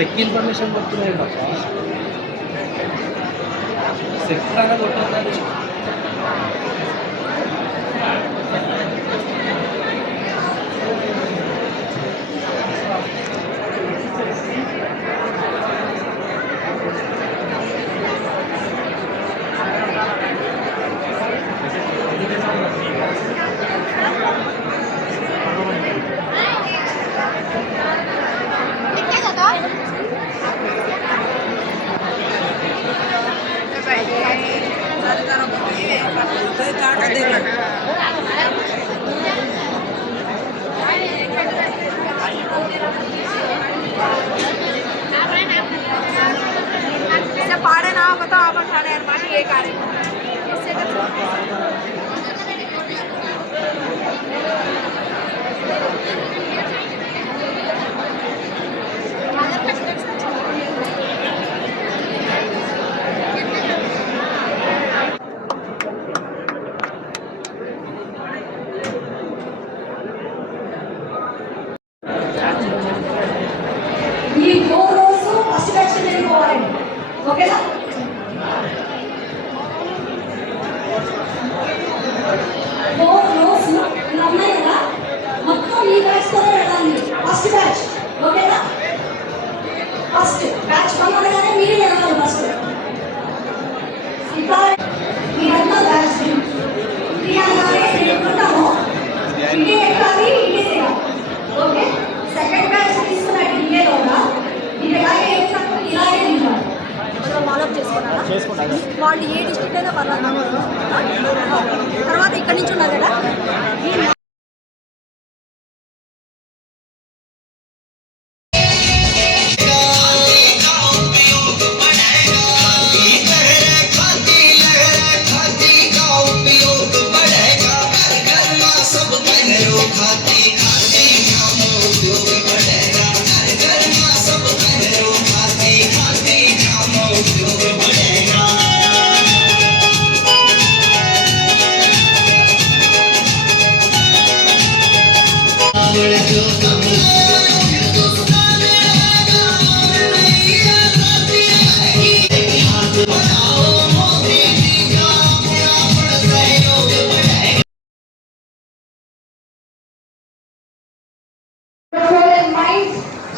Check information కొడుతున్నాయి తప్ప check లాగా కొట్టున్నారు. पाड़े ना बताओ आप खाने मानी ये कार्य ఓకేనా? ఉన్నాయి కదా మొత్తం ఈ బ్యాచ్తోనే వెళ్ళాలి. ఫస్ట్ బ్యాచ్ ఓకేనా? ఫస్ట్ బ్యాచ్ పంపగానే మీరు వెళ్ళాలి. ఫస్ట్ ఇంకా మీరంతా బ్యాచ్ ఉంటాము. ఇంకే ఎక్కాలి, ఇంకే చేయాలి. ఓకే, సెకండ్ బ్యాచ్ తీసుకున్నట్టు ఇంకే కూడా మీరు ఇలాగే వేసినప్పుడు ఇలాగే నింపాలి. ఫాలోఅప్ చేసుకున్నారా? వాళ్ళు ఏ డిస్ట్రిక్ట్ అయినా పర్వాలేదు. తర్వాత ఇక్కడి నుంచి ఉన్నారు కదా.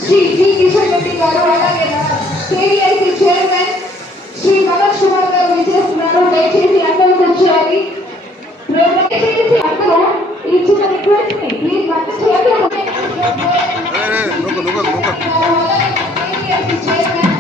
श्री जी किशन रेड्डी गारू అలాగే కేవీఐసి చైర్మన్ శ్రీ మనోజ్ కుమార్ గారు విజేస్తున్నారు. దయచేసి అందరూ కూర్చోవాలి. దయచేసి అందరూ ఈ చిన్న రిక్వెస్ట్ ని ప్లీజ్ మద్దతు చేయండి. కేవీఐసి చైర్మన్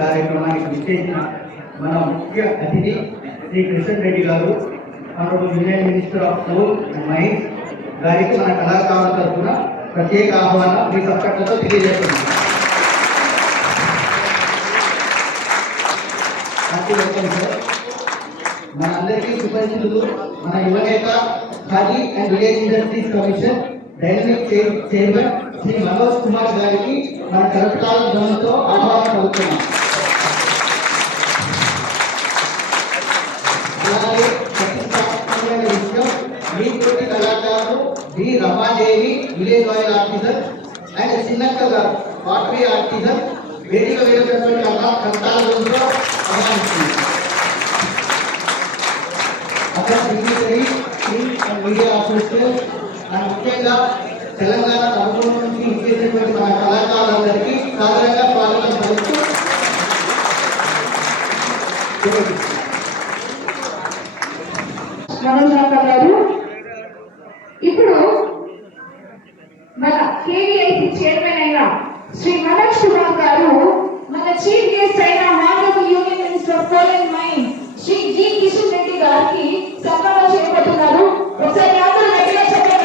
కార్యక్రమానికి విచ్చేసిన మన ముఖ్య అతిథి శ్రీ కిషన్ రెడ్డి గారు, honourable union minister of food and mines గారికి మన కళాకారుల తరఫున ప్రత్యేక ఆహ్వానం మీ సప్పట్లతో తెలియజేస్తున్నాం. మనందరికీ సుపరిచితులు మన యువనేత Khadi and village industries commission dynamic chairman Shri Manoj Kumar గారికి మన కరతాళ ధ్వనితో ఆహ్వానం పలుకుతున్నాం. అలాగే ప్రతిష్టాత్మకమైన విషయం మీ తోటి కళాకారులు B Ramadevi village oil officer and Chinnakka గారు పాటరీ ఆర్టిజన్ వేదిక వేదికటువంటి కరతాళ ధ్వనితో ఆహ్వానిస్తుంది. అక్కడ డిగ్రీ అండ్ మీడియా ఆఫీసర్ ముఖ్యంగా తెలంగాణ నలుగురు నుంచి ఇచ్చేసినటువంటి మన కళాకారులందరికీ సాధారణంగా స్వాగతం పలుకుతూ గారు ఇప్పుడు మన కేవీఐసి చైర్మన్ అయిన శ్రీ మనోజ్ కుమార్ గారు మన చీఫ్ గెస్ట్ అయిన honourable union minister of coal and mine Shri G Kishan Reddy గారికి సన్మానం చేయబోతున్నారు. ఒకసారి అందరూ గట్టిగా చెప్పండి.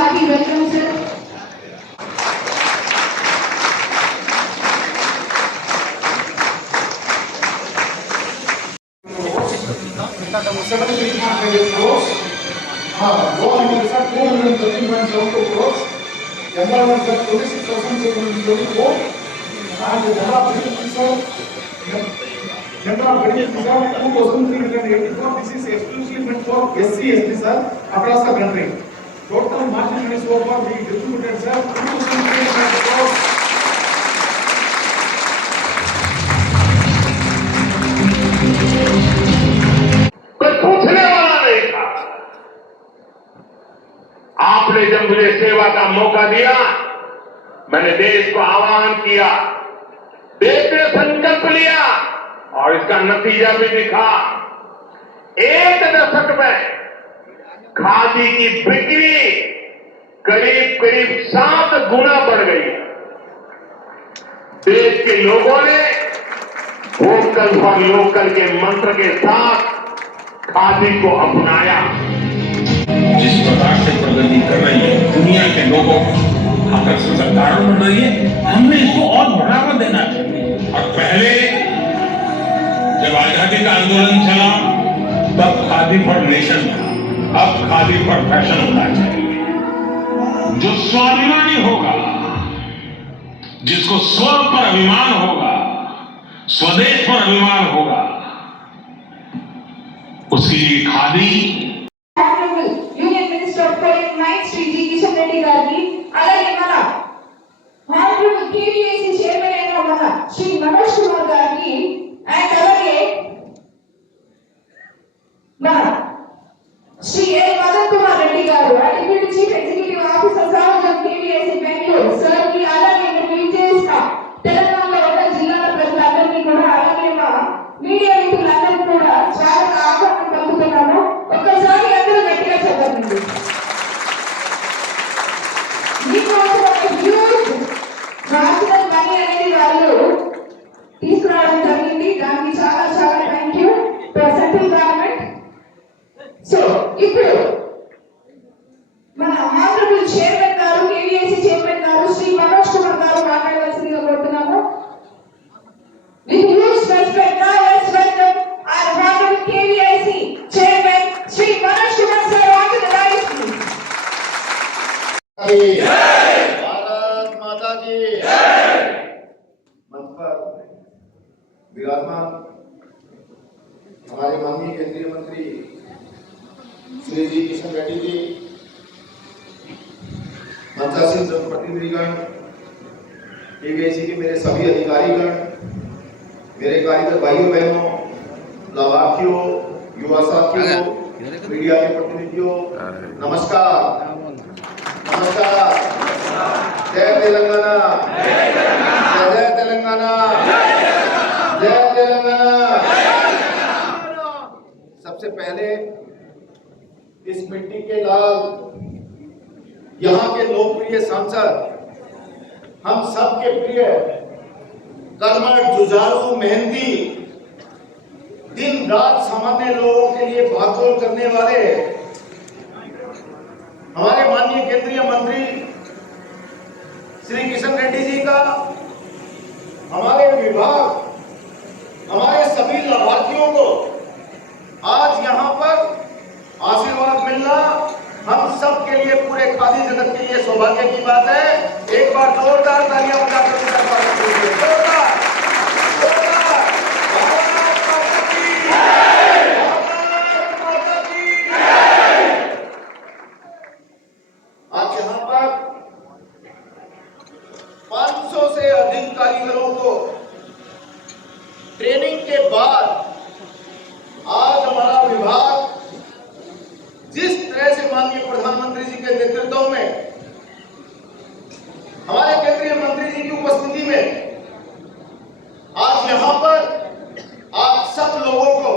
Happy welcome, sir. This is exclusively meant for SC/ST, sir, across the country. Total margin money so far we distributed, sir, 2,300 crores. कोई पूछने वाला नहीं था। आपने जब मुझे सेवा का मौका दिया, मैंने देश को आह्वान किया, देश ने संकल्प लिया और इसका नतीजा भी दिखा। एक दशक में खादी की बिक्री करीब 7 गुना बढ़ गई। देश के लोगों ने वोकल फॉर लोकल के मंत्र के साथ खादी को अपनाया। जिस प्रकार से प्रगति कर रही है दुनिया के लोगों आकर्षण का कारण बन रही है, हमने इसको और बढ़ावा देना चाहिए। और पहले जब आजादी का आंदोलन चला तब खादी फॉर नेशन था, अब खादी फॉर फैशन होना चाहिए। जो स्वाभिमानी होगा, जिसको स्व पर अभिमान होगा, स्वदेश पर अभिमान होगा, उसके लिए Khadi honourable union minister of coal and mine Shri G Kishan Reddy గారికి, అలాగే మన హానరబుల్ కేవీఐసి చైర్మన్ అయిన మన శ్రీ మనోజ్ కుమార్ గారికి, అండ్ అలాగే మన శ్రీ ఏ మదన్ కుమార్ రెడ్డి గారు డిప్యూటీ చీఫ్ ఎగ్జిక్యూటివ్ ఆఫీసర్ సార్వజన్ కేవీఐసి బెంగళూరు సార్ కి, అలాగే మీరు విజేస్తా తెలంగాణలో ఉన్న జిల్లాల ప్రజలందరికీ కూడా, అలాగే మా మీడియా మిత్రులందరికీ కూడా స్వాగత ఆహ్వానం పంపుతున్నాను. ఒక్కసారి అందరూ గట్టిగా చెప్పండి. మీకోసం ఒక హ్యూజ్ నేషనల్ మనీ అనేది వాళ్ళు తీసుకురావడం జరిగింది. దానికి చాలా చాలా thank you central government. So ఇప్పుడు మన హానరబుల్ చైర్మన్ గారు, కేవీఐసి చైర్మన్ గారు శ్రీ మనోజ్ కుమార్ గారు మాట్లాడవలసిందిగా కోరుతున్నాము. With huge respect, now let's welcome our honorable KVIC chairman, Shri Manoj Kumar sir, onto the dais, please. Bharat माता की जय। मंच पर विराजमान हमारे माननीय केंद्रीय मंत्री श्री जी किशन रेड्डी जी, मंचासीन जनप्रतिनिधिगण, केवीआईसी के मेरे सभी अधिकारीगण, मेरे कार्यकर भाइयों बहनों, लाभार्थियों, युवा साथियों, मीडिया के प्रतिनिधियों, नमस्कार। नमस्कार। जय तेलंगाना, जय तेलंगाना, जय तेलंगाना। सबसे पहले इस मिट्टी के लाल, यहाँ के लोकप्रिय सांसद, हम सबके प्रिय, कर्मठ, जुझारू, मेहनती, दिन रात सामान्य लोगों के लिए भागदौड़ करने वाले हमारे माननीय केंद्रीय मंत्री श्री किशन रेड्डी जी का, हमारे विभाग, हमारे सभी लाभार्थियों को आज यहाँ पर आशीर्वाद मिलना हम सब के लिए, पूरे खादी जगत के लिए सौभाग्य की बात है। एक बार जोरदार तालियां बजाकर उनका स्वागत कीजिए। जोरदार, जोरदार। भारत माता की जय, भारत माता की जय। आज यहाँ पर 500 से अधिक कारीगरों को ट्रेनिंग के बाद आज हमारा विभाग जिस तरह से माननीय प्रधानमंत्री जी के नेतृत्व में, हमारे केंद्रीय मंत्री जी की उपस्थिति में आज यहाँ पर आप सब लोगों को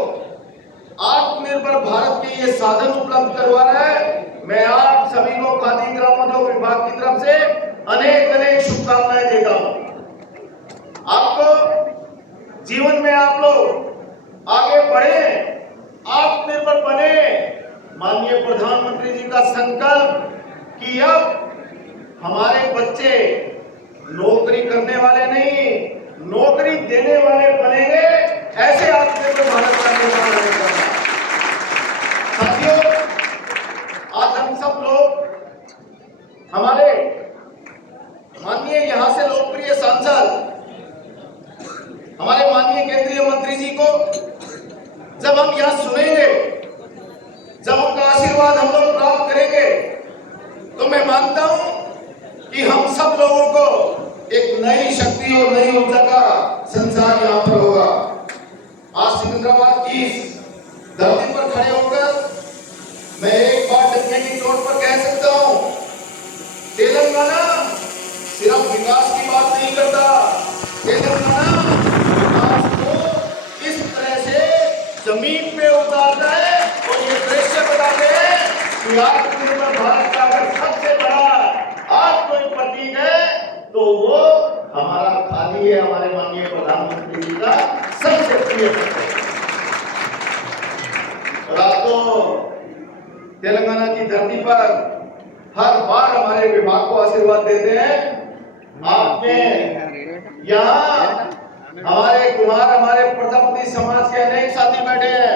आत्मनिर्भर भारत के ये साधन उपलब्ध करवा रहा है। मैं आप सभी को खादी ग्रामोद्योग विभाग की तरफ से अनेक अनेक शुभकामनाएं देता हूं। आपको जीवन में आप लोग आगे बढ़े, आत्मनिर्भर बने। माननीय प्रधानमंत्री जी का संकल्प कि अब हमारे बच्चे नौकरी करने वाले नहीं, नौकरी देने वाले बनेंगे, ऐसे आत्मनिर्भर भारत का निर्माण करना। साथियों, आज हम सब लोग हमारे माननीय यहाँ से लोकप्रिय सांसद, हमारे माननीय केंद्रीय मंत्री जी को जब हम यहाँ सुनेंगे, जब उनका आशीर्वाद हम लोग प्राप्त करेंगे, तो मैं मानता हूं कि हम सब लोगों को एक नई शक्ति और नई ऊर्जा का संसार यहाँ पर होगा। आज सिकंदराबाद की इस धरती पर खड़े होकर मैं एक बार डरने की चोट पर कह सकता हूं, तेलंगाना सिर्फ विकास की बात नहीं करता। तेलंगाना विकास को इस तरह से जमीन पे उतारता है और ये दृश्य बताते हैं कि आत्मनिर्भर भारत का अगर सबसे बड़ा आज कोई प्रतीक है तो वो हमारा खादी है, हमारे माननीय प्रधानमंत्री जी का सबसे प्रिय प्रतीक। और आप तो तेलंगाना की धरती पर हर बार हमारे विभाग को आशीर्वाद देते हैं। आपने यहाँ हमारे कुमार, हमारे प्रजापति समाज के अनेक साथी बैठे हैं।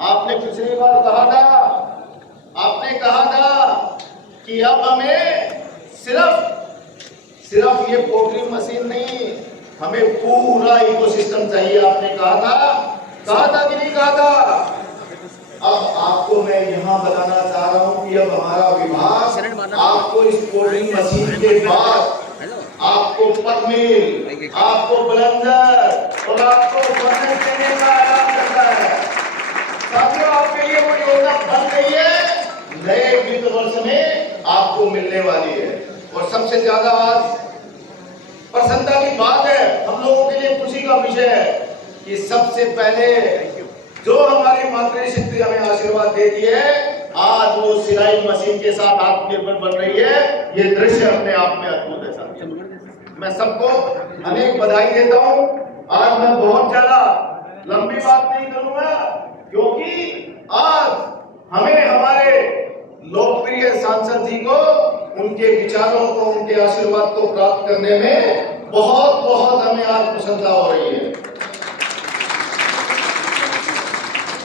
आपने पिछली बार कहा था, आपने कहा था कि अब हमें सिर्फ ये पोटरी मशीन नहीं, हमें पूरा इकोसिस्टम चाहिए। आपने कहा था कि नहीं कहा था? अब आपको मैं यहाँ बताना चाह रहा हूँ कि अब हमारा विभाग आपको इस पोटरी मशीन के बाद आपको पद्मिल, आपको ब्लेंडर और आपको फर्नेस देने का ऐलान करता है। साथियों, आपके लिए वो योजना बन गई है, नए वित्त वर्ष में आपको मिलने वाली है। और सबसे ज्यादा आज प्रसन्नता की बात है, हम लोगों के लिए खुशी का विषय है कि सबसे पहले जो हमारी मातृशक्ति हमें आशीर्वाद देती है, आज वो सिलाई मशीन के साथ आत्मनिर्भर बन रही है। ये दृश्य अपने आप में अद्भुत है। साथियों, मैं सबको अनेक बधाई देता हूँ। आज मैं बहुत ज्यादा लंबी बात नहीं करूंगा, क्योंकि आज हमें हमारे लोकप्रिय सांसद जी को, उनके विचारों को, उनके आशीर्वाद को प्राप्त करने में बहुत हमें आज प्रसन्नता हो रही है।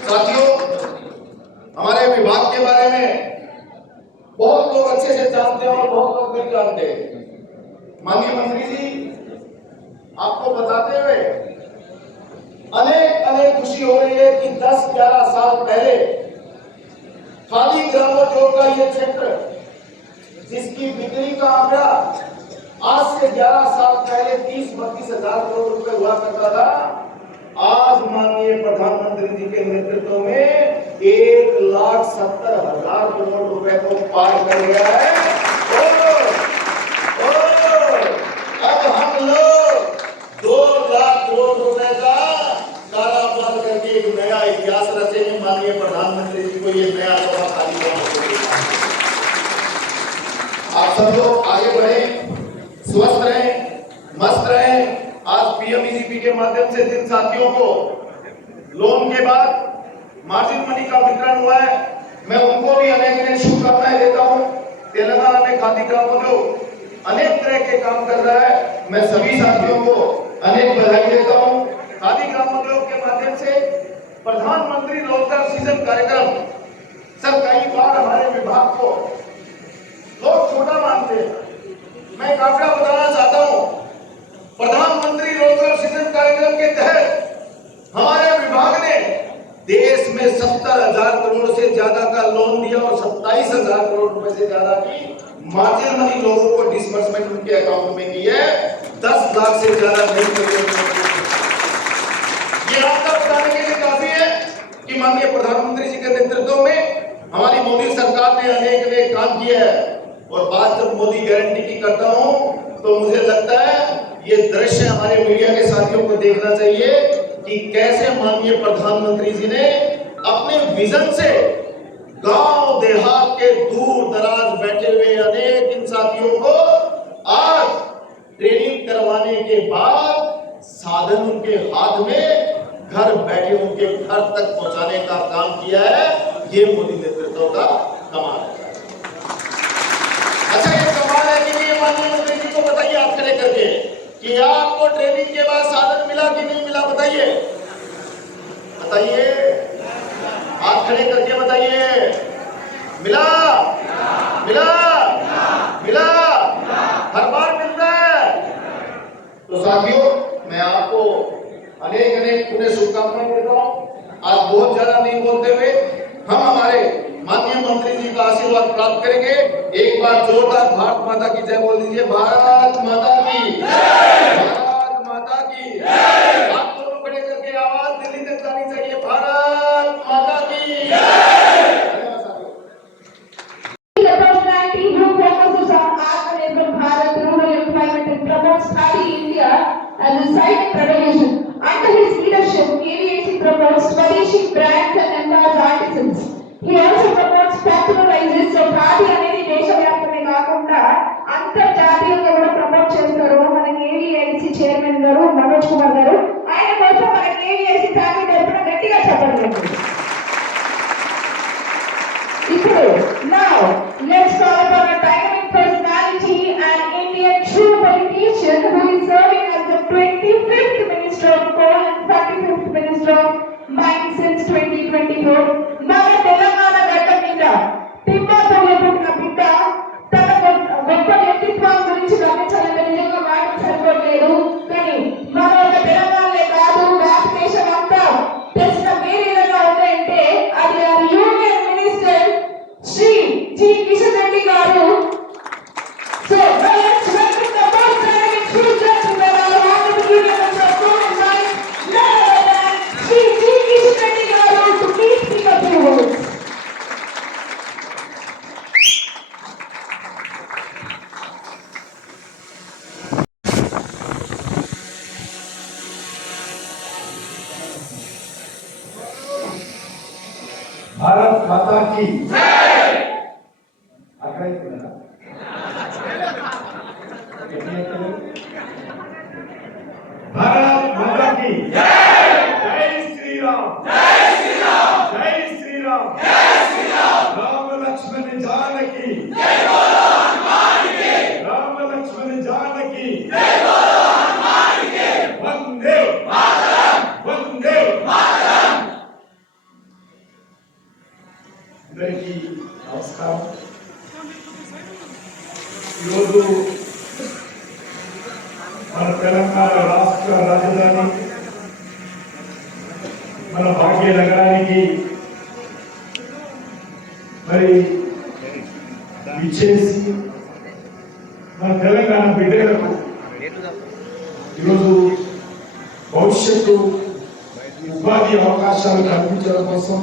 साथियों, हमारे विभाग के बारे में बहुत लोग अच्छे से जानते हैं और बहुत लोग नहीं जानते। माननीय मंत्री जी, आपको बताते हुए अनेक खुशी हो रही है कि 10-11 साल पहले खादी ग्रामोद्योग का ये क्षेत्र, जिसकी बिक्री का आंकड़ा आज से 11 साल पहले 30-32 हजार करोड़ रुपए हुआ करता था, आज माननीय प्रधानमंत्री जी के नेतृत्व में 1,70,000 करोड़ रुपए को पार कर गया है और अब हम लोग 2 लाख करोड़ रुपए का कारोबार करके एक नया इतिहास रचेंगे। माननीय प्रधानमंत्री जी को ये नया सौदा खाली करना। आप सब लोग आगे बढ़े, स्वस्थ रहें, मस्त रहें। आज पीएमईजीपी के माध्यम से जिन साथियों को लोन के बाद मार्जिन मनी का वितरण हुआ है, मैं उनको भी अनेक अनेक शुभकामनाएं देता हूं। तेलंगाना में खादी ग्रामोद्योग अनेक तरह के काम कर रहा है, मैं सभी साथियों को अनेक बधाई देता हूं। खादी ग्रामोद्योग के माध्यम से प्रधानमंत्री रोजगार सृजन कार्यक्रम, सर कई बार हमारे विभाग को लोग छोटा मानते हैं। मैं एक आंकड़ा बताना चाहता हूं, प्रधानमंत्री रोजगार सृजन कार्यक्रम के तहत हमारे विभाग ने देश में 70,000 करोड़ से ज्यादा का लोन दिया और 27,000 करोड़ रुपए से ज्यादा की मार्जिन मनी लोगों को डिसबर्समेंट उनके अकाउंट में की है। 10 लाख से ज्यादा नहीं करोड़। ये आपका बताने के लिए काफी है कि माननीय प्रधानमंत्री जी के नेतृत्व में हमारी मोदी सरकार ने अनेक अनेक काम किया है। और बात जब मोदी गारंटी की करता हूं तो मुझे लगता है ये दृश्य हमारे मीडिया के साथियों को देखना चाहिए कि कैसे माननीय प्रधानमंत्री जी ने अपने विजन से गांव देहात के दूर दराज बैठे हुए अनेक इन साथियों को आज ट्रेनिंग करवाने के बाद साधन उनके हाथ में घर बैठे उनके घर तक पहुंचाने का काम किया है। ये मोदी नेतृत्व का कमाल है। अच्छा, ये कमाल है कि नहीं? माननीय मंत्री जी को बताइए हाथ खड़े करके कि आपको ट्रेनिंग के बाद साधन मिला कि नहीं मिला? बताइए, बताइए, हाथ खड़े करके बताइए। मिला? मिला? मिला? हर बार मिलता है। तो साथियों, मैं आपको अनेक अनेक पुण्य शुभकामनाएं देता हूं। आज बहुत ज्यादा नहीं बोलते हुए हम हमारे माननीय मंत्री जी का आशीर्वाद प्राप्त करेंगे। एक बार जोरदार भारत माता की जय बोल दीजिए। भारत माता की जय, भारत माता की जय। आप दोनों खड़े करके आवाज दिल्ली तक जानी चाहिए, भारत माता की जय। As a site promotion. Under his leadership, KVIC promotes Swadeshi brands and empowers artisans. He also promotes popularizes so khadi అనేది దేశవ్యాప్తంగా కాకుండా అంతర్జాతీయంగా కూడా ప్రమోట్ చేస్తారు. మన KVIC చైర్మన్ గారు మనోజ్ కుమార్ గారు, ఆయన కోసం మన KVIC ఫ్యామిలీ తరపున గట్టిగా చెప్పండి. ఇప్పుడు now let's call upon a dynamic personality and Indian true politician who is serving as the 25th Minister of Coal and 35th Minister of Mines since 2024. మన తెలంగాణ గడ్డ మీద తిమ్మాపూర్లో పుట్టిన బిడ్డ తన గొప్ప వ్యక్తిత్వం గురించి గమనించాలంటే నిజంగా మాటలు సరిపోలేదు. కానీ మన ఒక తెలంగాణలే కాదు, భారతదేశం అంతా తెలిసిన వేరే విధంగా ఉందంటే అది union minister Shri G Kishan Reddy గారు. So let's welcome the most dynamic future to the honorable Union Minister of Coal and Mines, none other than Shri G. Kishan Reddy garu to please speak a few words. Bharat माता की जय। भारत माता की जय। जय श्री राम, जय श्री राम, जय श्री राम, जय श्री राम। राम लक्ष्मण जानकी जय बोलो हनुमान की, राम लक्ष्मण जानकी जय बोलो हनुमान की। वंदे मातरम, वंदे मातरम। అందరికీ నమస్కారం। ఈరోజు మన తెలంగాణ రాష్ట్ర రాజధాని మన భాగ్యనగరానికి మరి ఇచ్చేసి మన తెలంగాణ బిడ్డలకు ఈరోజు భవిష్యత్తు ఉపాధి అవకాశాలు కల్పించడం కోసం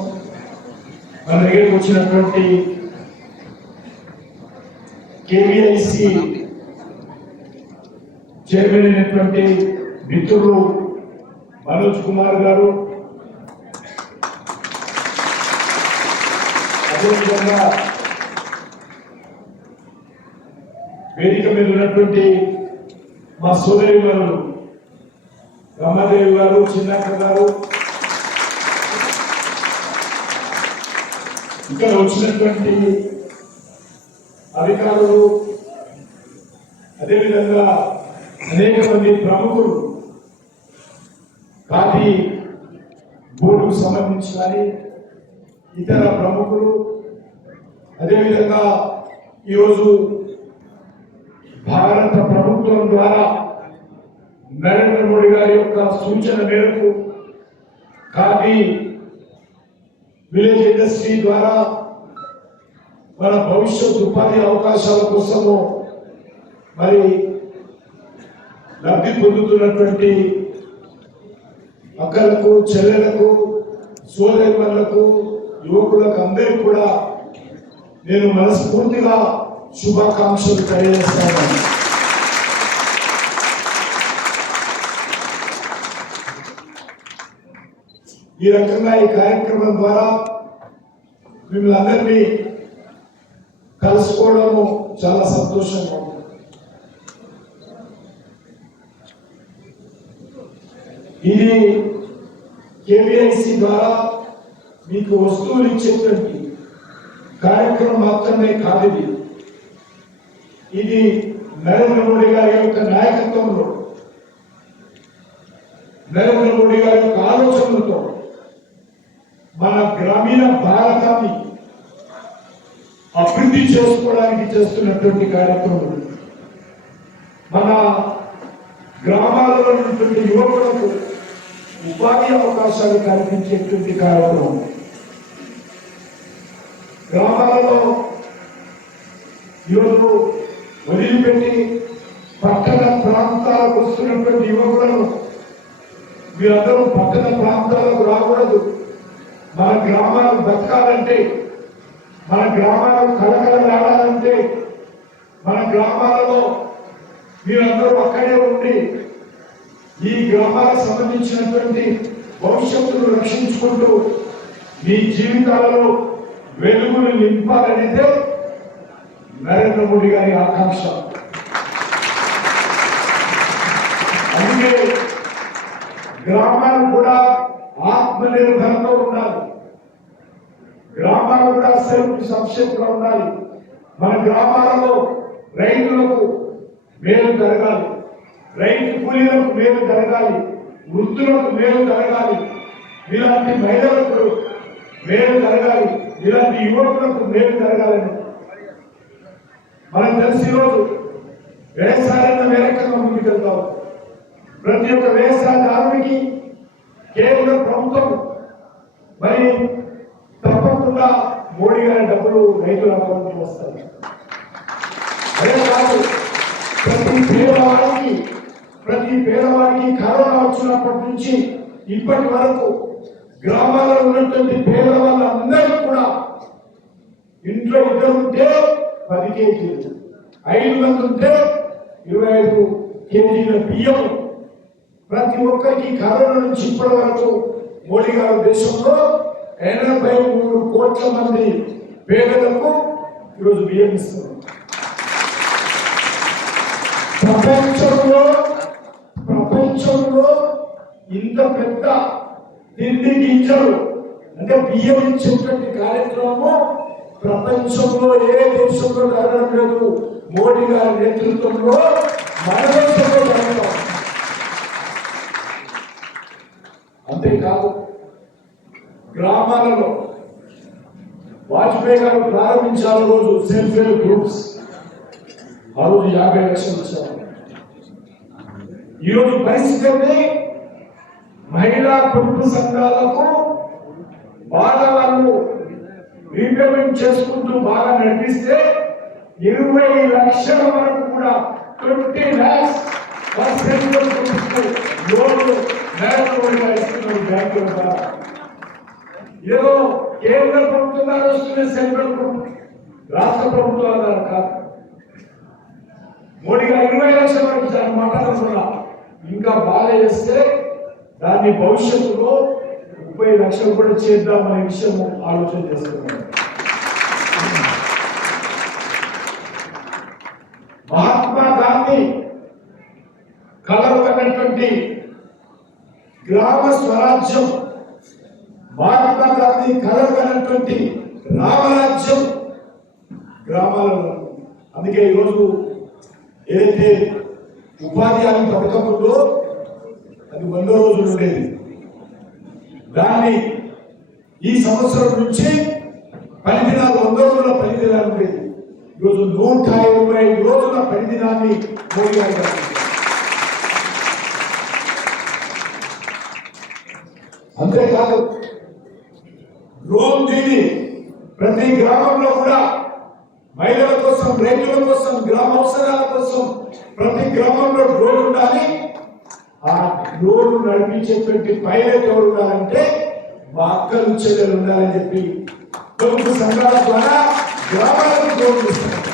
మన దగ్గరికి వచ్చినటువంటి కేవీఐసి చైర్మన్ అయినటువంటి మిత్రులు మనోజ్ కుమార్ గారు, అదేవిధంగా వేదిక మీద ఉన్నటువంటి మా సోదరి గారు రమాదేవి గారు, చిన్నక్క గారు, ఇక్కడ వచ్చినటువంటి అధికారులు, అదేవిధంగా అనేక మంది ప్రముఖులు, ఖాదీ బోర్డుకు సంబంధించి కానీ ఇతర ప్రముఖులు, అదేవిధంగా ఈరోజు భారత ప్రభుత్వం ద్వారా నరేంద్ర మోడీ గారి యొక్క సూచన మేరకు ఖాదీ విలేజ్ ఇండస్ట్రీ ద్వారా మన భవిష్యత్ ఉపాధి అవకాశాల కోసము మరి లబ్ధి పొందుతున్నటువంటి అక్కలకు, చెల్లెలకు, సోదరులకు, యువకులకు అందరికీ కూడా నేను మనస్ఫూర్తిగా శుభాకాంక్షలు తెలియజేస్తాను. ఈ రకంగా ఈ కార్యక్రమం ద్వారా మిమ్మల్ని అందరినీ కలుసుకోవడము చాలా సంతోషంగా ఉంది. ఇది కేవీఐసి ద్వారా మీకు వస్తువులు ఇచ్చేటువంటి కార్యక్రమం మాత్రమే కాదు. ఇది నరేంద్ర మోడీ గారి యొక్క నాయకత్వంలో, నరేంద్ర మోడీ గారి యొక్క ఆలోచనలతో మన గ్రామీణ భారతాన్ని అభివృద్ధి చేసుకోవడానికి చేస్తున్నటువంటి కార్యక్రమం. మన గ్రామాలలో ఉన్నటువంటి యువకులకు ఉపాధి అవకాశాలు కల్పించేటువంటి కార్యక్రమం. గ్రామాలలో ఈరోజు వదిలిపెట్టి పట్టణ ప్రాంతాలకు వస్తున్నటువంటి యువకులను మీరందరూ పట్టణ ప్రాంతాలకు రాకూడదు. మన గ్రామాలు బతకాలంటే, మన గ్రామాలు కలకలలాడాలంటే, మన గ్రామాలలో మీరందరూ అక్కడే ఉండి ఈ గ్రామాలకు సంబంధించినటువంటి భవిష్యత్తును రక్షించుకుంటూ మీ జీవితాలలో వెలుగును నింపాలనేదే నరేంద్ర మోడీ గారి ఆకాంక్ష. అందుకే గ్రామాలు కూడా ఆత్మనిర్భరంగా ఉండాలి, గ్రామాలు కూడా సెల్ఫ్ సఫిషియెంట్గా ఉండాలి. మన గ్రామాలలో రైతులకు మేలు జరగాలి, రైతు కూలీలకు మేలు జరగాలి, వృద్ధులకు మేలు జరగాలి, ఇలాంటి మహిళలకు మేలు జరగాలి, ఇలాంటి యువకులకు మేలు జరగాలని మనం తెలిసి రోజు వ్యవసాయాన్ని వేరకంగా ముందుకెళ్తాం. ప్రతి ఒక్క వ్యవసాయదారునికి కేంద్ర ప్రభుత్వం మరి తప్పకుండా మోడీ గారి డబ్బులు రైతుల అకౌంట్కి వస్తాయి. అదే కాదు, ప్రతి పేదవాడికి కరోనా వచ్చినప్పటి నుంచి ఇప్పటి వరకు గ్రామాలలో ఉన్నటువంటి పేద వాళ్ళందరూ కూడా ఇంట్లో ఇద్దరు ఉంటే 10 కేజీలు, 5 మంది ఉంటే 25 కేజీల బియ్యం. ప్రతి ఒక్కరికి కరోనా నుంచి ఇప్పటి వరకు మోడీ గారు దేశంలో 83 కోట్ల మంది పేదలకు ఈరోజు బియ్యం ఇస్తున్నారు. ప్రపంచంలో ఇంత పెద్ద తిండి గింజలు అంటే బియ్యం ఇచ్చేటువంటి కార్యక్రమం ప్రపంచంలో ఏ దేశంలో జరగడం లేదు. మోడీ గారి నేతృత్వంలో మన దేశంలో జరుగుతాం. అంతేకాదు, గ్రామాలలో వాజ్పేయి గారు ప్రారంభించాల రోజు సెల్ఫ్ హెల్ప్ గ్రూప్స్, ఆ రోజు 50 లక్షలు ఇచ్చారు. ఈరోజు పరిస్థితి మహిళా కుటుంబ సంఘాలకు బాగా వాళ్ళు రీపేమెంట్ చేసుకుంటూ బాగా నడిపిస్తే 20 లక్షల వరకు కూడా 20 lakhs లోన్లు నరేంద్ర మోడీ గారు ఇస్తున్న బ్యాంకుల ద్వారా ఏదో కేంద్ర ప్రభుత్వం ద్వారా వస్తున్న సెంట్రల్ ప్రభుత్వం రాష్ట్ర ప్రభుత్వాల ద్వారా కాదు. మోడీ గారు 20 లక్షల వరకు దాన్ని మాట్లాడుతున్నా ఇంకా బాగా చేస్తే దాన్ని భవిష్యత్తులో 30 లక్షలు కూడా చేద్దామనే విషయం ఆలోచన చేస్తున్నాం. మహాత్మా గాంధీ కలవన్నటువంటి గ్రామ స్వరాజ్యం, మహాత్మా గాంధీ కలవన్నటువంటి రామరాజ్యం గ్రామాలలో. అందుకే ఈరోజు ఏదైతే ఉపాధి హామీ పథకం ఉందో అది 100 రోజులు ఉండేది. దాన్ని ఈ సంవత్సరం నుంచి 10 దినాలు 100 రోజుల 10 దినాలు ఉండేది. ఈరోజు 125 రోజుల 10 దినాన్ని మోడీ గారు. అంతేకాదు డ్రోన్ దీని ప్రతి గ్రామంలో కూడా మహిళల కోసం, రైతుల కోసం, గ్రామ అవసరాల కోసం ప్రతి గ్రామంలో డ్రోన్ ఉండాలి. ఆ డ్రోన్ నడిపించేటువంటి పైలట్ ఎవరు ఉండాలంటే మా అక్కలు చెల్లెలు ఉండాలని చెప్పి ప్రభుత్వ సంఘాల ద్వారా గ్రామాలకు డ్రోన్ ఇస్తున్నారు.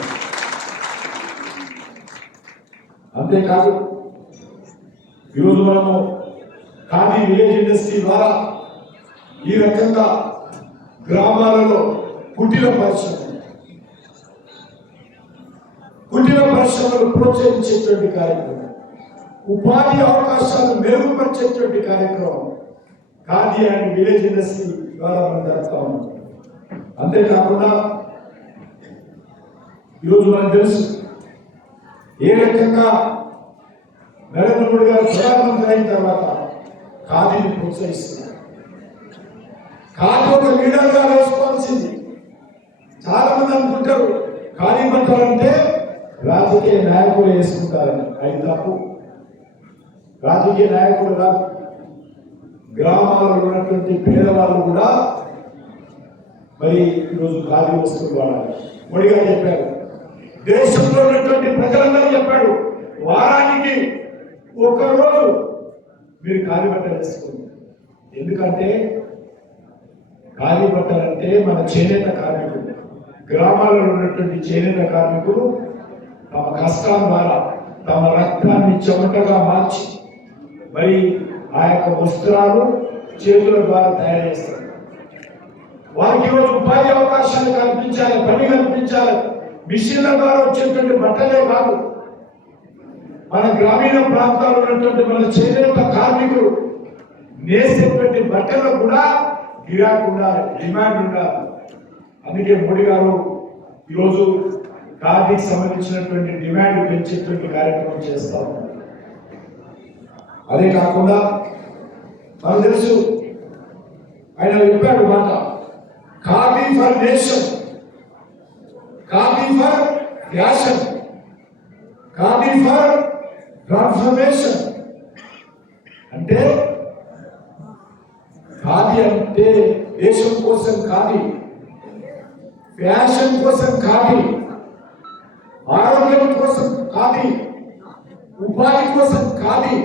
అంతేకాదు ఈరోజు మనము ఖాదీ విలేజ్ ఇండస్ట్రీ ద్వారా ఈ రకంగా గ్రామాలలో కుటీర పరిశ్రమలు ప్రోత్సహించేటువంటి కార్యక్రమం, ఉపాధి అవకాశాలు మెరుగుపరిచేటువంటి కార్యక్రమం ఖాదీ అండ్ విలేజ్ ఇండస్ట్రీ ద్వారా మనం జరుపుతా ఉన్నాం. అంతేకాకుండా ఈరోజు మనకు తెలుసు ఏ రకంగా నరేంద్ర మోడీ గారు ప్రధానమంత్రి అయిన తర్వాత ఖాదీని ప్రోత్సహిస్తున్నారు. ఖాదీ ఒక లీడర్ గా వేసుకోవాల్సింది. చాలా మంది అనుకుంటారు ఖాదీ బట్టలు అంటే రాజకీయ నాయకులు వేసుకుంటారని. అది తప్పు. రాజకీయ నాయకులు కాదు, గ్రామాల్లో ఉన్నటువంటి పేదవాళ్ళు కూడా మరి ఈరోజు ఖాదీ వస్తువులు వాడాలి. మోడీ గారు చెప్పారు, దేశంలో ఉన్నటువంటి ప్రజలందరూ చెప్పాడు, వారానికి 1 రోజు మీరు ఖాదీ బట్టలు వేసుకోండి. ఎందుకంటే ఖాదీ బట్టలు అంటే మన చేనేత కార్మికులు, గ్రామాలలో ఉన్నటువంటి చేనేత కార్మికులు తమ కష్టాల ద్వారా తమ రక్తాన్ని చెమటగా మార్చి మరి ఆ యొక్క వస్త్రాలు చేతుల ద్వారా తయారు చేస్తారు. వారికి ఈరోజు ఉపాధి అవకాశాలు కల్పించాలి, పని కల్పించాలి. మిషన్ల ద్వారా వచ్చేటువంటి బట్టలే కాదు, మన గ్రామీణ ప్రాంతాల్లో ఉన్నటువంటి మన చేనేత కార్మికులు నేసేటువంటి బట్టలకు కూడా గిరాకీ ఉండాలి, డిమాండ్ ఉండాలి. అందుకే మోడీ గారు ఈరోజు ఖాదీకి సంబంధించినటువంటి డిమాండ్ పెంచేటువంటి కార్యక్రమం చేస్తా ఉన్నారు. అదే కాకుండా మనకు తెలుసు ఆయన చెప్పాడు మాట, khadi for nation, khadi for fashion, khadi for transformation. అంటే ఖాదీ అంటే దేశం కోసం ఖాదీ, ఫ్యాషన్ కోసం ఖాదీ, ఆరోగ్యం కోసం ఖాదీ, ఉపాధి కోసం ఖాదీ,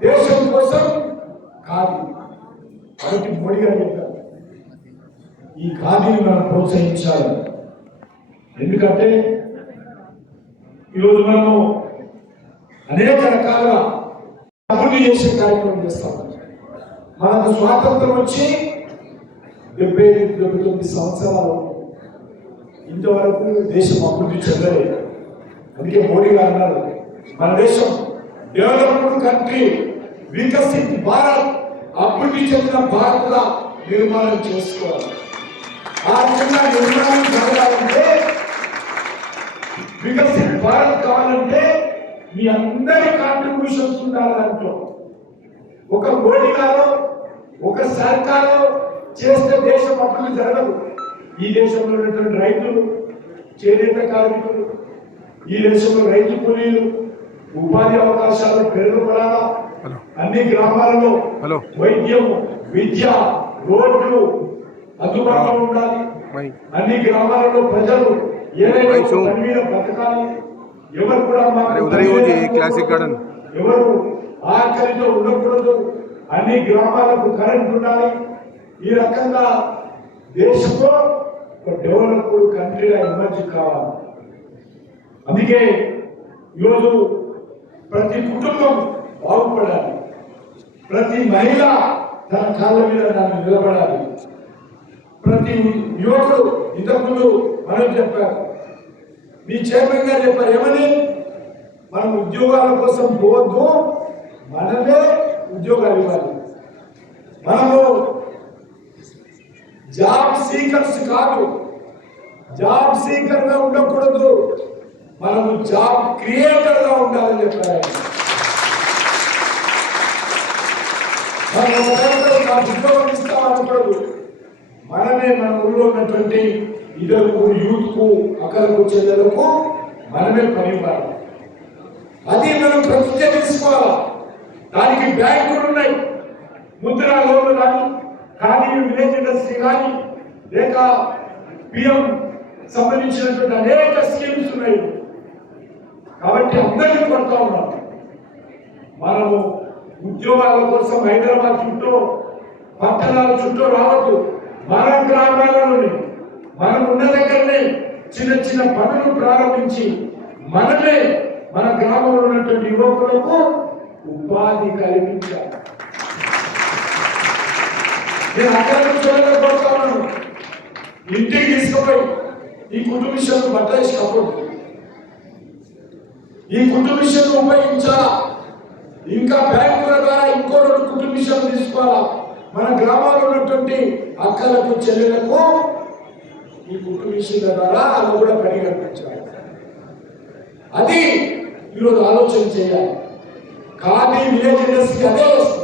దేశం కోసం ఖాదీ. కాబట్టి మోడీ గారు చెప్పారు ఈ ఖాదీని మనం ప్రోత్సహించాలి. ఎందుకంటే ఈరోజు మనము అనేక రకాలుగా అభివృద్ధి చేసే కార్యక్రమం చేస్తాం. మనకు స్వాతంత్రం వచ్చి 70-79 సంవత్సరాలు ఇంతవరకు దేశం అభివృద్ధి చెందలేదు. అందుకే మోడీ గారు అన్నారు, మన దేశం డెవలప్డ్ కంట్రీ, వికసిత్ భారత్, అభివృద్ధి చెందిన భారత్గా నిర్మాణం చేసుకోవాలి. ఆ విధంగా నిర్మాణం జరగాలంటే, వికసిత్ భారత్ కావాలంటే మీ అందరి కాంట్రిబ్యూషన్స్ ఉండాలి. దాంట్లో ఒక మోడీ గారు, ఒక సర్కారు చేస్తే దేశం అభివృద్ధి జరగదు. ఈ దేశంలో ఉన్నటువంటి రైతులు, చేనేత కార్మికులు, ఈ దేశంలో రైతు కూలీలు, ఉపాధి అవకాశాలు పెరుగుపడాలా. అన్ని గ్రామాలలో వైద్యం, విద్య, రోడ్లు అందుబాటులో ఉండాలి. అన్ని గ్రామాలలో ప్రజలు ఏదైనా పని మీద బతకాలి. ఎవరు కూడా ఎవరు ఆకలితో ఉండకూడదు, అన్ని గ్రామాలకు కరెంట్ ఉండాలి. ఈ రకంగా దేశంలో ఒక డెవలప్డ్ కంట్రీగా ఎమర్జ్ కావాలి. అందుకే ఈరోజు ప్రతి కుటుంబం బాగుపడాలి, ప్రతి మహిళ తన కాళ్ళ మీద దాన్ని నిలబడాలి. ప్రతి యువకుడు, ఇంతకుముందు మనం చెప్పారు, మీ చైర్మన్ గారు చెప్పారు ఏమని, మనం ఉద్యోగాల కోసం పోవద్దు, మనమే ఉద్యోగాలు ఇవ్వాలి. మనము జాబ్ సీకర్స్ కాదు, జాబ్ సీకర్ గా ఉండకూడదు, మనము జాబ్ క్రియేటర్ గా ఉండాలని చెప్పారు. మనం ఉద్యోగం ఇస్తామనకూడదు, మనమే మన ఊళ్ళో ఉన్నటువంటి ఇతరులకు, యూత్ కు, అక్కలకు, చెల్లెలకు మనమే పని ఇవ్వాలి. అది మనం ప్రతిజ్ఞ తీసుకోవాలి. దానికి బ్యాంకులు ఉన్నాయి, ముద్రా లోన్లు కానీ విలేజ్ ఇండస్ట్రీ కానీ లేక పిఎం సంబంధించినటువంటి అనేక స్కీమ్స్ ఉన్నాయి. కాబట్టి అందరినీ కొడతా ఉన్నాం. మనము ఉద్యోగాల కోసం హైదరాబాద్ చుట్టూ, పట్టణాల చుట్టూ రావద్దు. మన గ్రామాలలోనే మనం ఉన్న దగ్గరనే చిన్న చిన్న పనులు ప్రారంభించి మనమే మన గ్రామంలో ఉన్నటువంటి యువకులకు ఉపాధి కలిగించాలి. నేను అక్కడ కొడతాను, ఇంటికి తీసుకుపోయి ఈ కుటుంబిషన్ను బట్టలేసి కప్పొద్దు, ఈ కుటుంబిషన్ను ఉపయోగించాలా. ఇంకా బ్యాంకుల ద్వారా ఇంకో 2 కుటుంబిషన్లు తీసుకోవాలా. మన గ్రామాల్లో ఉన్నటువంటి అక్కలకు, చెల్లెలకు ఈ కుటుంబిషన్ల ద్వారా అలా కూడా పని కల్పించాలి. అది ఈరోజు ఆలోచన చేయాలి. కానీ విలేజ్ ఇండస్ట్రీ అదే వస్తుంది.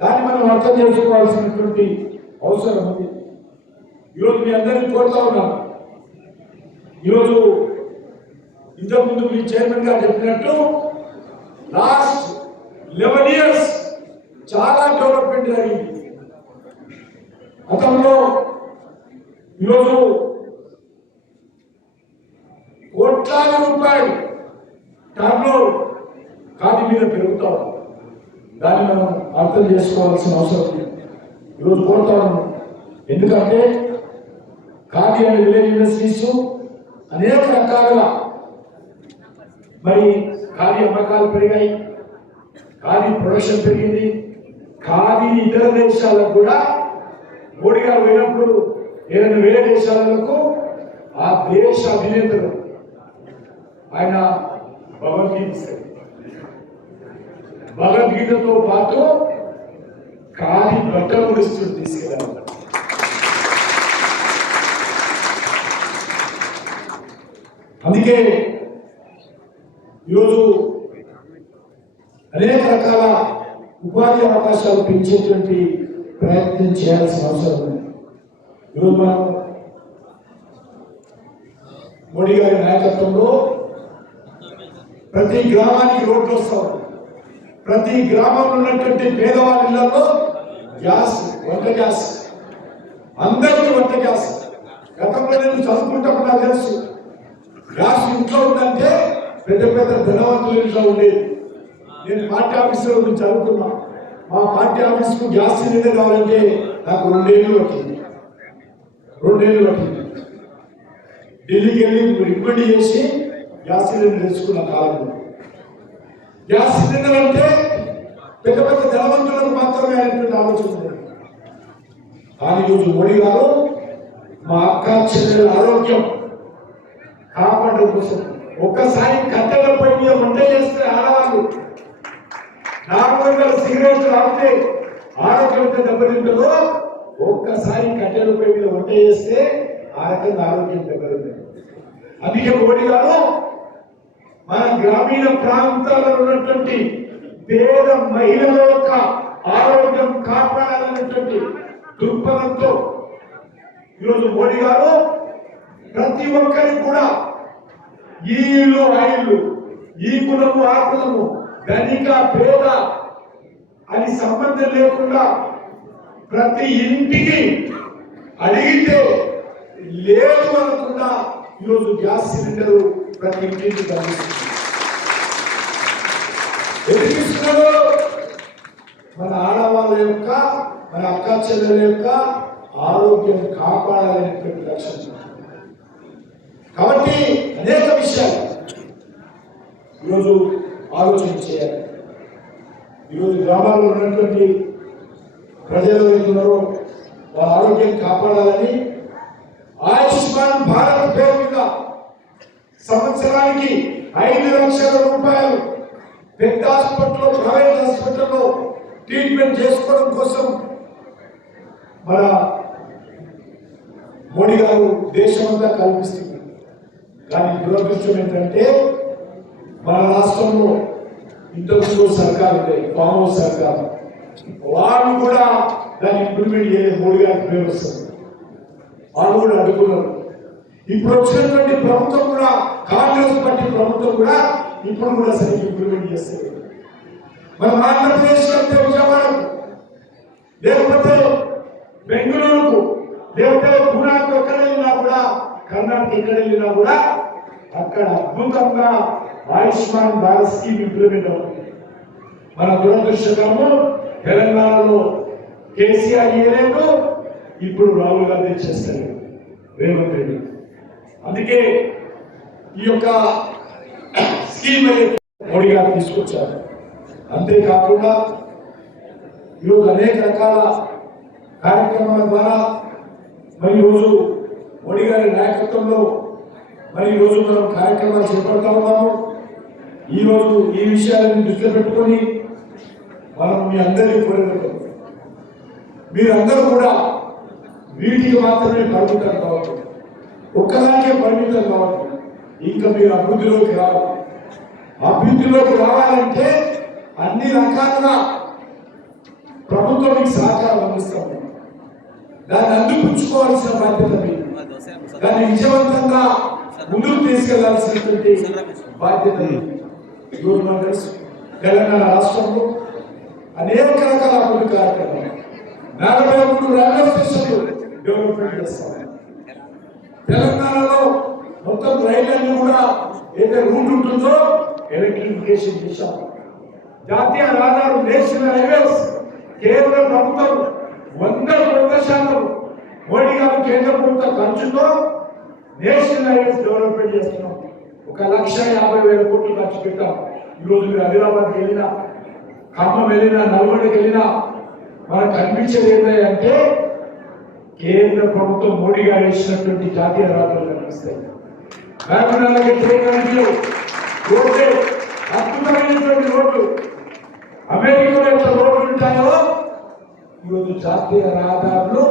దాన్ని మనం అర్థం చేసుకోవాల్సినటువంటి అవసరం ఉంది. ఈరోజు మీ అందరినీ కోరుతా ఉన్నాను. ఈరోజు ఇంతకుముందు మీ చైర్మన్ గారు చెప్పినట్టు లాస్ట్ 11 years చాలా డెవలప్మెంట్ జరిగింది. గతంలో ఈరోజు కోట్లాది రూపాయలు టర్నోవర్ ఖాదీ మీద పెరుగుతాం. దాన్ని మనం అర్థం చేసుకోవాల్సిన అవసరం ఉంది. ఈరోజు కోరుతాను, ఎందుకంటే ఖాదీ అండ్ విలేజ్ ఇండస్ట్రీస్ అనేక రకాలుగా మరి ఖాదీ అమ్మకాలు పెరిగాయి, ఖాదీ ప్రొడక్షన్ పెరిగింది. ఖాదీ ఇతర దేశాలకు కూడా మోడీ గారు పోయినప్పుడు ఏదైనా వేరే దేశాలకు ఆ దేశ అధినేతలు ఆయన భగవద్గీతతో పాటు ఖాదీ బట్టలు ముడిస్తూ తీసుకెళ్ళారు. అందుకే ఈరోజు అనేక రకాల ఉపాధి అవకాశాలు పెంచేటువంటి ప్రయత్నం చేయాల్సిన అవసరం ఉంది. ఈరోజు మనం మోడీ గారి నాయకత్వంలో ప్రతి గ్రామానికి రోడ్లు వస్తాం. ప్రతి గ్రామంలో ఉన్నటువంటి పేదవాళ్ళ ఇళ్లలో గ్యాస్, వంట గ్యాస్, అందరికీ వంట గ్యాస్. గతంలో నేను చదువుకుంటాము, నాకు తెలుసు గ్యాస్ ఇంట్లో ఉందంటే పెద్ద పెద్ద ధనవంతుల ఇంట్లో ఉండేది. నేను పార్టీ ఆఫీసులో చదువుకున్నా. మా పార్టీ ఆఫీస్కు గ్యాస్ సిలిండర్ కావాలంటే నాకు 2 ఏళ్ళు పట్టింది. ఢిల్లీకి వెళ్ళి రికమెండ్ చేసి గ్యాస్ సిలిండర్ తెచ్చుకున్న కాలంలో. గ్యాస్ సిలిండర్ అంటే పెద్ద పెద్ద ధనవంతులకు మాత్రమే అనేటువంటి ఆలోచన ఉంది. కానీ ఈరోజు మోడీ గారు మా అక్క చెల్లెల ఆరోగ్యం కాపాడడం కోసం ఒక్కసారి కట్టెల పొయ్యి మీద వంట చేస్తే ఆడవాళ్ళు 400 సిగరెట్లు తాగితే ఆరోగ్యం ఎంత దెబ్బతింటుందో ఒక్కసారి కట్టెల పొయ్యి మీద వంట చేస్తే ఆ రకంగా ఆరోగ్యం దెబ్బతింటుంది. అందుకే మోడీ గారు మన గ్రామీణ ప్రాంతాలలో ఉన్నటువంటి పేద మహిళల యొక్క ఆరోగ్యం కాపాడాలనేటువంటి దృక్పథంతో ఈరోజు మోడీ గారు ప్రతి ఒక్కరికి కూడా ఈ ఇల్లు ఆ ఇల్లు, ఈ కులము ఆ కులము, ధనిక పేద అని సంబంధం లేకుండా ప్రతి ఇంటికి అడిగితే లేదు అనకుండా ఈరోజు గ్యాస్ సిలిండర్ ప్రతి ఇంటికి లభిస్తుంది. ఎదిగిస్తున్నారు మన ఆడవాళ్ళ యొక్క మన అక్క చెల్లెల యొక్క ఆరోగ్యం కాపాడాలనేటువంటి లక్ష్యం. కాబట్టి అనేక విషయాలు ఈరోజు ఆలోచన చేయాలి. ఈరోజు గ్రామాల్లో ఉన్నటువంటి ప్రజలు ఉన్నారో వాళ్ళ ఆరోగ్యం కాపాడాలని ఆయుష్మాన్ భారత్ పేరు మీద సంవత్సరానికి 5 లక్షల రూపాయలు పెద్ద హాస్పిటల్లో ప్రైవేట్ హాస్పిటల్లో ట్రీట్మెంట్ చేసుకోవడం కోసం మన మోడీ గారు దేశమంతా కల్పిస్తున్నారు. కానీ దురదృష్టం ఏంటంటే మన రాష్ట్రంలో ఇంతకుముందు సర్కారు ఉంది, ఫామ్ హౌస్ సర్కారు, వాళ్ళు కూడా దాన్ని ఇంప్లిమెంట్ చేయలేదు. మోడీ గారి పేరు వస్తుంది, వాళ్ళు కూడా అడ్డుకున్నారు. ఇప్పుడు వచ్చినటువంటి ప్రభుత్వం కూడా, కాంగ్రెస్ పార్టీ ప్రభుత్వం కూడా ఇప్పుడు కూడా సరిగ్గా ఇంప్లిమెంట్ చేస్తుంది. మన ఆంధ్రప్రదేశ్ కంటే విజయవాడకు, లేకపోతే బెంగళూరుకు, లేకపోతే పూనాకు ఎక్కడ వెళ్ళినా కూడా, కర్ణాటక ఎక్కడ వెళ్ళినా కూడా అక్కడ అద్భుతంగా ఆయుష్మాన్ భారత్ స్కీమ్ ఇంప్లిమెంట్ అవుతుంది. మన దురదృష్టకరము తెలంగాణలో కేసీఆర్ చేయలేదు, ఇప్పుడు రాహుల్ గాంధీ చేస్తారు, రేవంత్ రెడ్డి. అందుకే ఈ యొక్క స్కీమ్ మోడీ గారు తీసుకొచ్చారు. అంతేకాకుండా ఈరోజు అనేక రకాల కార్యక్రమాల ద్వారా మరి ఈరోజు మోడీ గారి నాయకత్వంలో మరి ఈరోజు మనం కార్యక్రమాలు చేపడతా ఉన్నాము. ఈరోజు ఈ విషయాలను దృష్టిలో పెట్టుకొని మనం మీ అందరికీ కోరేది, మీరందరూ కూడా వీటికి మాత్రమే పరిమితం కావద్దు, ఒక్కదానికే పరిమితం కావద్దు. ఇంకా మీరు అభివృద్ధిలోకి రావాలి. అభివృద్ధిలోకి రావాలంటే అన్ని రకాలుగా ప్రభుత్వం మీకు సహకారం అందిస్తాము. దాన్ని అందిపుచ్చుకోవాల్సిన బాధ్యత మీరు, దాన్ని విజయవంతంగా ముందుకు తీసుకెళ్లాల్సినటువంటి బాధ్యత. ఈరోజు మనకు తెలుసు తెలంగాణ రాష్ట్రంలో అనేక రకాల అభివృద్ధి కార్యక్రమాలు, 43 రైల్వే స్టేషన్లు డెవలప్మెంట్ చేస్తాం. తెలంగాణలో మొత్తం రైళ్లన్నీ కూడా ఏదైతే రూట్ ఉంటుందో ఎలక్ట్రిఫికేషన్ చేశాం. జాతీయ రహదారులు, నేషనల్ హైవేస్ కేంద్ర ప్రభుత్వం 100% మోడీ గారు కేంద్ర ప్రభుత్వ ఖర్చుతో నేషనల్ హైవేస్ డెవలప్మెంట్ చేస్తున్నాం. 1,50,000 కోట్లు ఖర్చు పెట్టాం. ఈరోజు మీరు హైదరాబాద్కి వెళ్ళినా, ఖమ్మం వెళ్ళినా, నల్గొండకి వెళ్ళినా మనకు కనిపించేది ఏంటంటే కేంద్ర ప్రభుత్వం మోడీ గారు వేసినటువంటి జాతీయ రహదారులు కనిపిస్తాయి. రోడ్లే అద్భుతమైనటువంటి రోడ్లు, అమెరికాలో ఎంత రోడ్లు ఉంటాయో ఈరోజు జాతీయ రహదారులు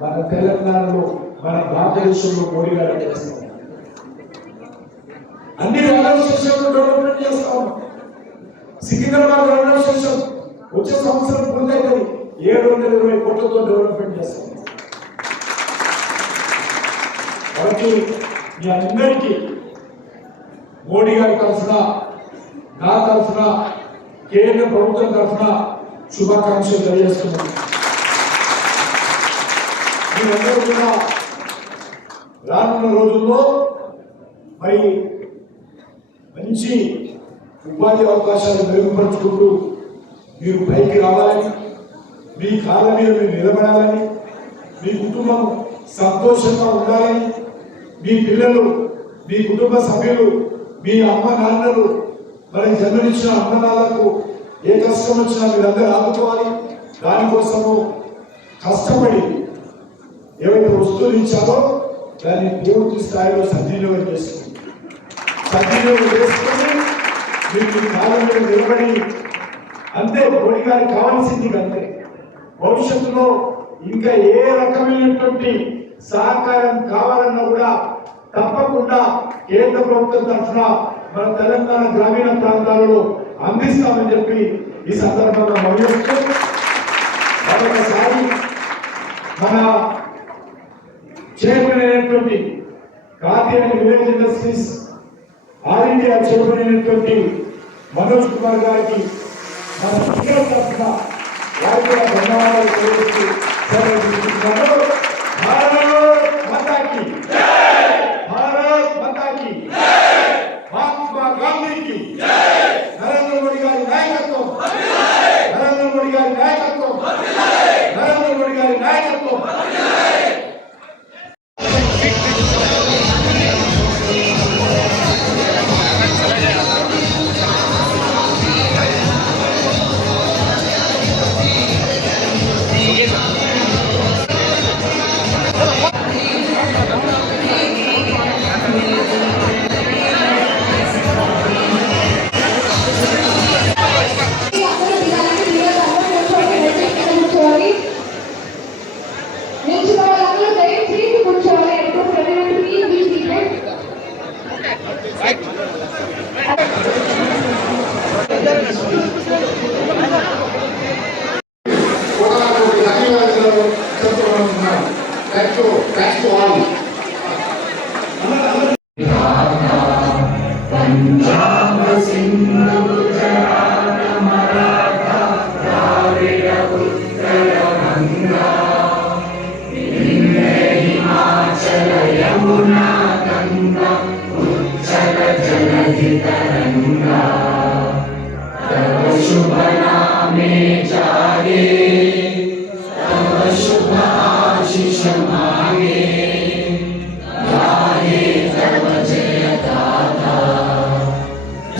మన తెలంగాణలో, మన భారతదేశంలో మోడీ గారు చేస్తాం. అన్ని రైల్వే స్టేషన్లు డెవలప్మెంట్ చేస్తాం. సికింద్రాబాద్ రైల్వే స్టేషన్ వచ్చే సంవత్సరం పూర్తయిపోయి 720 కోట్లతో డెవలప్మెంట్ చేస్తాం. కాబట్టి మీ అందరికీ మోడీ గారి తరఫున, నా తరఫున, కేంద్ర ప్రభుత్వం తరఫున శుభాకాంక్షలు తెలియజేస్తున్నాను. మీరందరూ కూడా రానున్న రోజుల్లో మరి మంచి ఉపాధి అవకాశాలు మెరుగుపరుచుకుంటూ మీరు పైకి రావాలని, మీ కాళ్ళ మీద మీరు నిలబడాలని, మీ కుటుంబం సంతోషంగా ఉండాలని, మీ పిల్లలు, మీ కుటుంబ సభ్యులు, మీ అమ్మ నాన్నలు, మనకి జన్మనిచ్చిన అమ్మ నాన్నలకు ఏ కష్టం వచ్చినా మీరందరూ ఆదుకోవాలి. దానికోసము కష్టపడి ఏవైతే వస్తువులు ఇచ్చారో దాన్ని పూర్తి స్థాయిలో సద్వినియోగం చేసుకుని మీరు కాలం మీద నిలబడి, అంతే మోడీ గారికి కావాల్సింది అంతే. భవిష్యత్తులో ఇంకా ఏ రకమైనటువంటి సహకారం కావాలన్నా కూడా తప్పకుండా కేంద్ర ప్రభుత్వం తరఫున మన తెలంగాణ గ్రామీణ ప్రాంతాలలో అందిస్తామని చెప్పి ఈ సందర్భంగా మనవిస్తూ, మరొకసారి మన చైర్మన్ అయినటువంటి కార్యాలయ village industries all India chairman అయినటువంటి మనోజ్ కుమార్ గారికి మన తరఫున వారికి ధన్యవాదాలు తెలియజేస్తూ సెలవు తీసుకుంటున్నాను. భారత్ మాతాకి జై, భారత్ మాతాకి జై, మహాత్మా గాంధీకి జై, నరేంద్ర మోడీ గారి నాయకత్వం पंजाब सिंध गुजरात मराठा द्राविड़ उत्कल गंगा विंध्य हिमाचल यमुना गंगा उच्चल जलधि तरंगा तव शुभ नामे जागे तव शुभ आशीष मांगे गाहे तव जय गाथा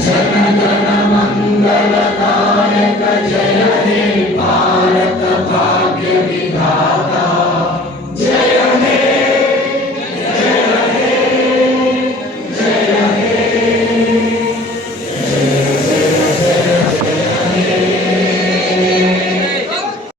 जन गण मंगल दायक जय हे भारत भाग्य